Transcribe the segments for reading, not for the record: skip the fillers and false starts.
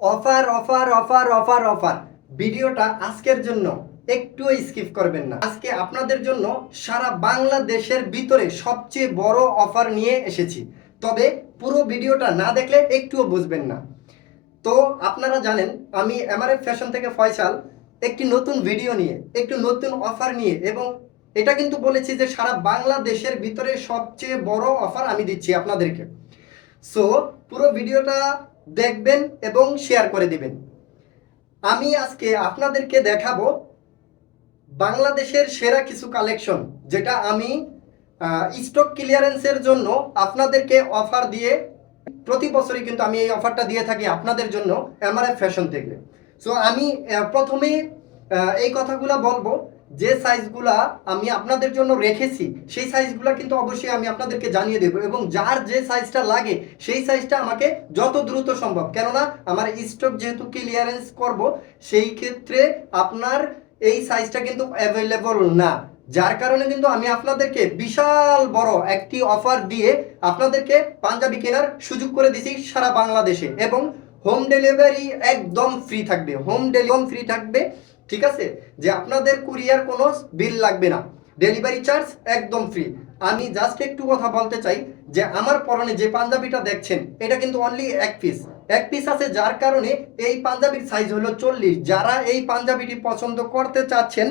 Offer offer offer offer offer. ভিডিওটা আজকের জন্য একটু স্কিপ করবেন না। আজকে আপনাদের জন্য সারা বাংলাদেশের ভিতরে সবচেয়ে বড় অফার নিয়ে এসেছি, তবে পুরো ভিডিওটা না দেখলে একটুও বুঝবেন না। তো আপনারা জানেন আমি এমআরএফ ফ্যাশন থেকে ফয়সাল একটি নতুন ভিডিও নিয়ে, একটু নতুন অফার নিয়ে, এবং এটা কিন্তু বলেছি যে সারা বাংলাদেশের ভিতরে সবচেয়ে বড় অফার আমি দিচ্ছি আপনাদেরকে। সো পুরো ভিডিওটা দেখবেন এবং শেয়ার করে দিবেন। আমি আজকে আপনাদেরকে দেখাবো বাংলাদেশের সেরা কিছু কালেকশন, যেটা আমি স্টক ক্লিয়ারেন্সের জন্য আপনাদেরকে অফার দিয়ে, প্রতি বছরই কিন্তু আমি এই অফারটা দিয়ে থাকি আপনাদের জন্য এমআরএফ ফ্যাশন থেকে। সো আমি প্রথমে এই কথাগুলো বলবো, যে সাইজগুলা আমি আপনাদের জন্য রেখেছি সেই সাইজগুলো কিন্তু অবশ্যই আমি আপনাদেরকে জানিয়ে দেবো, এবং যার যে সাইজটা লাগে সেই সাইজটা আমাকে যত দ্রুত সম্ভব, কেননা আমার স্টক যেহেতু ক্লিয়ারেন্স করব, সেই ক্ষেত্রে আপনার এই সাইজটা কিন্তু অ্যাভেলেবল না। যার কারণে কিন্তু আমি আপনাদেরকে বিশাল বড় একটি অফার দিয়ে আপনাদেরকে পাঞ্জাবি কেনার সুযোগ করে দিছি সারা বাংলাদেশে, এবং হোম ডেলিভারি একদম ফ্রি থাকবে। হোম ডেলিভারি ফ্রি থাকবে, ঠিক আছে? যে আপনাদের কুরিয়ার কোনো বিল লাগবে না, ডেলিভারি চার্জ একদম ফ্রি। আমি জাস্ট একটু কথা বলতে চাই যে আমার পরনে যে পাঞ্জাবিটা দেখছেন এটা কিন্তু অনলি এক পিস আছে, যার কারণে এই পাঞ্জাবির সাইজ হলো 40। যারা এই পাঞ্জাবিটি পছন্দ করতে চাচ্ছেন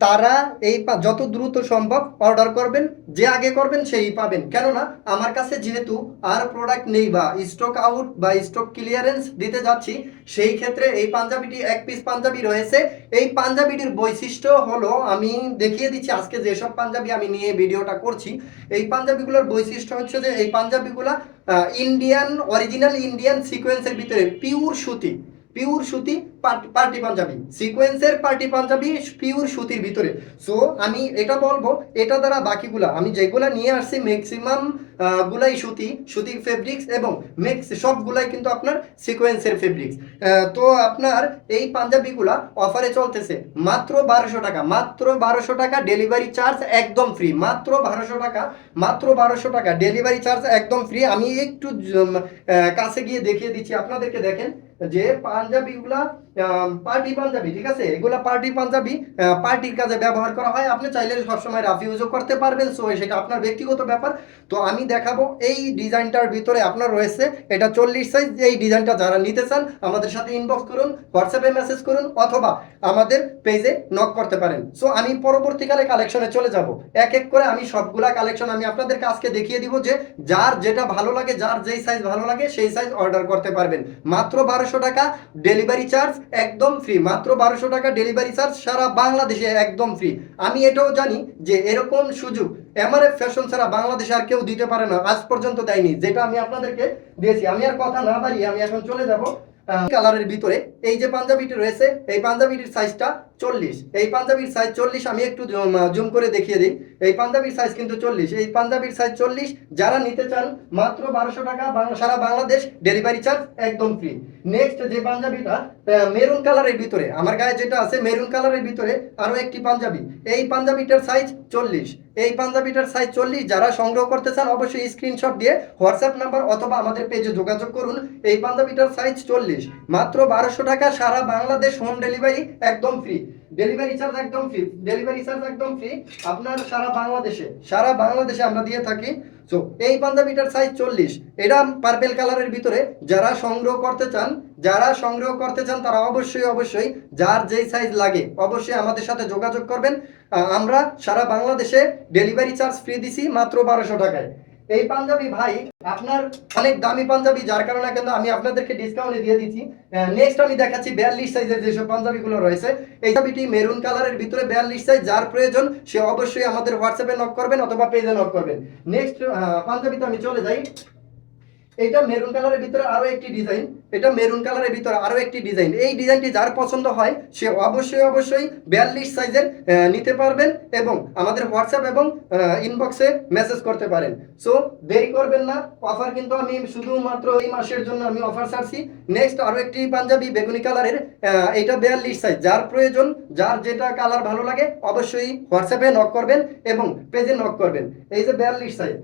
তারা এই যত দ্রুত সম্ভব অর্ডার করবেন, যে আগে করবেন সেই পাবেন। কেননা আমার কাছে যেহেতু আর প্রোডাক্ট নেই বা স্টক আউট বা স্টক ক্লিয়ারেন্স দিতে যাচ্ছি, সেই ক্ষেত্রে এই পাঞ্জাবিটি এক পিস পাঞ্জাবি রয়েছে। এই পাঞ্জাবিটির বৈশিষ্ট্য হলো, আমি দেখিয়ে দিচ্ছি আজকে যেসব পাঞ্জাবি আমি নিয়ে ভিডিওটা করছি, এই পাঞ্জাবিগুলোর বৈশিষ্ট্য হচ্ছে যে এই পাঞ্জাবিগুলা ইন্ডিয়ান, অরিজিনাল ইন্ডিয়ান সিকোয়েন্সের ভিতরে পিওর সুতি পার্টি পাঞ্জাবি, সিকোয়েন্সের পার্টি পাঞ্জাবি পিওর সুতির ভিতরে। সো আমি এটা বলবো, এটা দ্বারা বাকিগুলা আমি যেগুলা নিয়ে আসছি ম্যাক্সিমাম গুলাই সুতি ফেব্রিক্স, এবং সবগুলাই কিন্তু আপনার সিকোয়েন্সের ফেব্রিক্স। তো আপনার এই পাঞ্জাবিগুলা অফারে চলতেছে মাত্র 1200 টাকা, মাত্র 1200 টাকা, ডেলিভারি চার্জ একদম ফ্রি। মাত্র 1200 টাকা ডেলিভারি চার্জ একদম ফ্রি। আমি একটু কাছে গিয়ে দেখিয়ে দিচ্ছি আপনাদেরকে। দেখেন যে পাঞ্জাবিগুলা পার্টি পাঞ্জাবি, ঠিক আছে? এগুলা পার্টি পাঞ্জাবি, পার্টির কাজে ব্যবহার করা হয়। আপনি চাইলে সবসময় রাফ ইউজও করতে পারবেন, সো সেটা আপনার ব্যক্তিগত ব্যাপার। তো আমি দেখাবো এই ডিজাইনটার ভিতরে আপনার রয়েছে এটা 40 সাইজ। এই ডিজাইনটা যারা নিতে চান আমাদের সাথে ইনবক্স করুন, হোয়াটসঅ্যাপে মেসেজ করুন, অথবা আমাদের পেজে নক করতে পারেন। সো আমি পরবর্তীকালে কালেকশনে চলে যাব, এক এক করে আমি সবগুলা কালেকশন আমি আপনাদেরকে আজকে দেখিয়ে দিব, যে যার যেটা ভালো লাগে, যার যেই সাইজ ভালো লাগে সেই সাইজ অর্ডার করতে পারবেন। মাত্র 1200 টাকা ডেলিভারি চার্জ একদম ফ্রি, মাত্র 1200 টাকা ডেলিভারি চার্জ সারা বাংলাদেশে একদম ফ্রি। আমি এটাও জানি যে এরকম সুযোগ এমআরএফ ফ্যাশন ছাড়া বাংলাদেশে আর কেউ দিতে পারে না, আজ পর্যন্ত দেয়নি, যেটা আমি আপনাদেরকে দিয়েছি। আমি আর কথা না বাড়িয়ে আমি এখন চলে যাব কালারের ভিতরে। এই যে পাঞ্জাবিটি রয়েছে এই পাঞ্জাবিটির সাইজটা 40, এই পাঞ্জাবির সাইজ 40। আমি একটু জুম করে দেখিয়ে দিই, এই পাঞ্জাবির সাইজ কিন্তু 40, এই পাঞ্জাবির সাইজ 40। যারা নিতে চান মাত্র 1200 টাকা, সারা বাংলাদেশ ডেলিভারি চার্জ একদম ফ্রি। নেক্সট যে পাঞ্জাবিটা মেরুন কালারের ভিতরে, আমার গায়ে যেটা আছে মেরুন কালারের ভিতরে আরো একটি পাঞ্জাবি, এই পাঞ্জাবিটার সাইজ 40, এই পাঞ্জাবিটার সাইজ 40। যারা সংগ্রহ করতে চান অবশ্যই স্ক্রিনশট দিয়ে হোয়াটসঅ্যাপ নাম্বার অথবা আমাদের পেজে যোগাযোগ করুন। এই পাঞ্জাবিটার সাইজ 40, মাত্র 1200 টাকা, সারা বাংলাদেশ হোম ডেলিভারি একদম ফ্রি, ডেলিভারি চার্জ একদম ফ্রি, ডেলিভারি চার্জ একদম ফ্রি আপনার সারা বাংলাদেশে আমরা দিয়ে থাকি। সো এই পাঞ্জাবিটার সাইজ 40, এটা পার্পেল কালারের ভিতরে। যারা সংগ্রহ করতে চান তারা অবশ্যই যার যেই সাইজ লাগে অবশ্যই আমাদের সাথে যোগাযোগ করবেন। আমরা সারা বাংলাদেশে ডেলিভারি চার্জ ফ্রি দিছি মাত্র 1200 টাকায়। এই পাঞ্জাবি ভাই আপনার অনেক দামি পাঞ্জাবি, যার কারণে কিন্তু আমি আপনাদেরকে ডিসকাউন্টে দিয়ে দিচ্ছি। নেক্সট আমি দেখাচ্ছি 42 সাইজের যেসব পাঞ্জাবিগুলো রয়েছে। এই পাঞ্জাবিটি মেরুন কালারের ভিতরে 42 সাইজ, যার প্রয়োজন সে অবশ্যই আমাদের হোয়াটসঅ্যাপে নক করবেন অথবা পেজে নক করবেন। নেক্সট পাঞ্জাবিতে আমি চলে যাই। এটা মেরুন কালারের ভিতরে আরো একটি ডিজাইন, এটা মেরুন কালারের ভিতরে আরো একটি ডিজাইন। এই ডিজাইনটি যার পছন্দ হয় সে অবশ্যই 42 সাইজের নিতে পারবেন, এবং আমাদের হোয়াটসঅ্যাপ এবং ইনবক্সে মেসেজ করতে পারেন। সো দেরি করবেন না, অফার কিন্তু আমি শুধুমাত্র এই মাসের জন্য আমি অফার ছাড়ছি। নেক্সট আরো একটি পাঞ্জাবি বেগুনি কালারের, এটা 42 সাইজ। যার প্রয়োজন, যার যেটা কালার ভালো লাগে অবশ্যই হোয়াটসঅ্যাপে নক করবেন এবং পেজে নক করবেন। এই যে 42 সাইজ।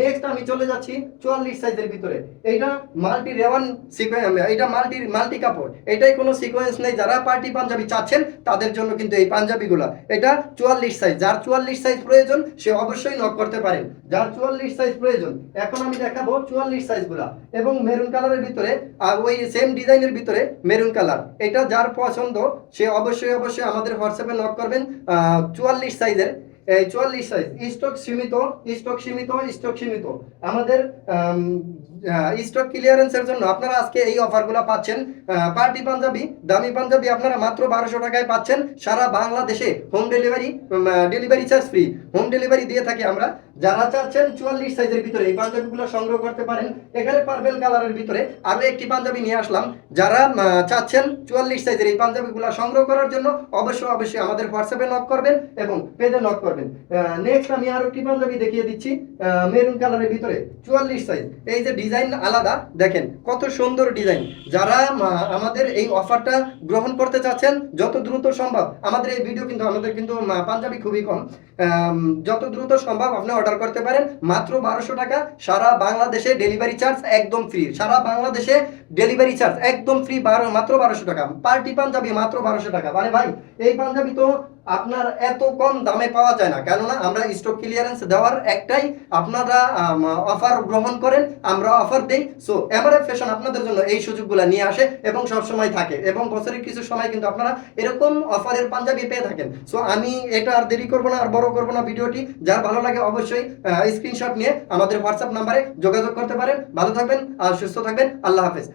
নেক্সট আমি চলে যাচ্ছি 44 সাইজের ভিতরে, এইটা মাল্টি রেওয়ান সিকোয়েন্স এটা মাল্টি মাল্টি কাপড়, এটাই কোনো সিকোয়েন্স নেই। যারা পার্টি পাঞ্জাবি চাচ্ছেন তাদের জন্য কিন্তু এই পাঞ্জাবিগুলো। এটা 44 সাইজ, যার 44 সাইজ প্রয়োজন সে অবশ্যই নক করতে পারেন, যার 44 সাইজ প্রয়োজন। এখন আমি দেখাবো 44 সাইজগুলা এবং মেরুন কালারের ভিতরে, আর ওই সেম ডিজাইনের ভিতরে মেরুন কালার। এটা যার পছন্দ সে অবশ্যই অবশ্যই আমাদের হোয়াটসঅ্যাপে নক করবেন। 44 সাইজের, এই 44 সাইজ, স্টক সীমিত, স্টক সীমিত, স্টক সীমিত। আমাদের স্টক ক্লিয়ারেন্সের জন্য আপনারা আজকে এই অফারগুলো পাচ্ছেন। পার্টি পাঞ্জাবি, দামি পাঞ্জাবি আপনারা মাত্র 1200 টাকায় পাচ্ছেন সারা বাংলাদেশে। Home delivery, delivery charge free, home delivery দিয়ে থাকি আমরা। যারা চাচ্ছেন 44 সাইজের ভিতরে এই পাঞ্জাবিগুলো সংগ্রহ করতে পারেন। এখানে পার্পেল কালারের ভিতরে আরো একটি পাঞ্জাবি নিয়ে আসলাম। যারা চাচ্ছেন 44 সাইজের এই পাঞ্জাবিগুলো সংগ্রহ করার জন্য অবশ্যই অবশ্যই আমাদের হোয়াটসঅ্যাপে নক করবেন এবং পেজে নক করবেন। নেক্সট আমি আরো একটি পাঞ্জাবি দেখিয়ে দিচ্ছি মেরুন কালারের ভিতরে 44 সাইজ। এই যে ডিজাইন আলাদা, দেখেন কত সুন্দর ডিজাইন। যারা আমাদের এই অফারটা গ্রহণ করতে চাচ্ছেন যত দ্রুত সম্ভব, আমাদের এই ভিডিও কিন্তু আমাদের কিন্তু পাঞ্জাবি খুবই কম, যত দ্রুত সম্ভব আপনি অর্ডার করতে পারেন। মাত্র 1200 টাকা, সারা বাংলাদেশে ডেলিভারি চার্জ একদম ফ্রি, সারা বাংলাদেশে ডেলিভারি চার্জ একদম ফ্রি, মাত্র 1200 টাকা। পার্টি পাঞ্জাবি মাত্র 1200 টাকা। মানে ভাই এই পাঞ্জাবি তো আপনার এত কম দামে পাওয়া যায় না, কেননা আমরা স্টক ক্লিয়ারেন্স দেওয়ার একটাই, আপনারা অফার গ্রহণ করেন, আমরা অফার দেই। সো এমআরএফ ফ্যাশন আপনাদের জন্য এই সুযোগগুলো নিয়ে আসে এবং সব সময় থাকে, এবং বছরের কিছু সময় কিন্তু আপনারা এরকম অফারের পাঞ্জাবি পেয়ে থাকেন। সো আমি এটা আর দেরি করবো না, আর বড় করবো না ভিডিওটি। যার ভালো লাগে অবশ্যই স্ক্রিনশট নিয়ে আমাদের হোয়াটসঅ্যাপ নাম্বারে যোগাযোগ করতে পারেন। ভালো থাকবেন আর সুস্থ থাকবেন। আল্লাহ হাফেজ।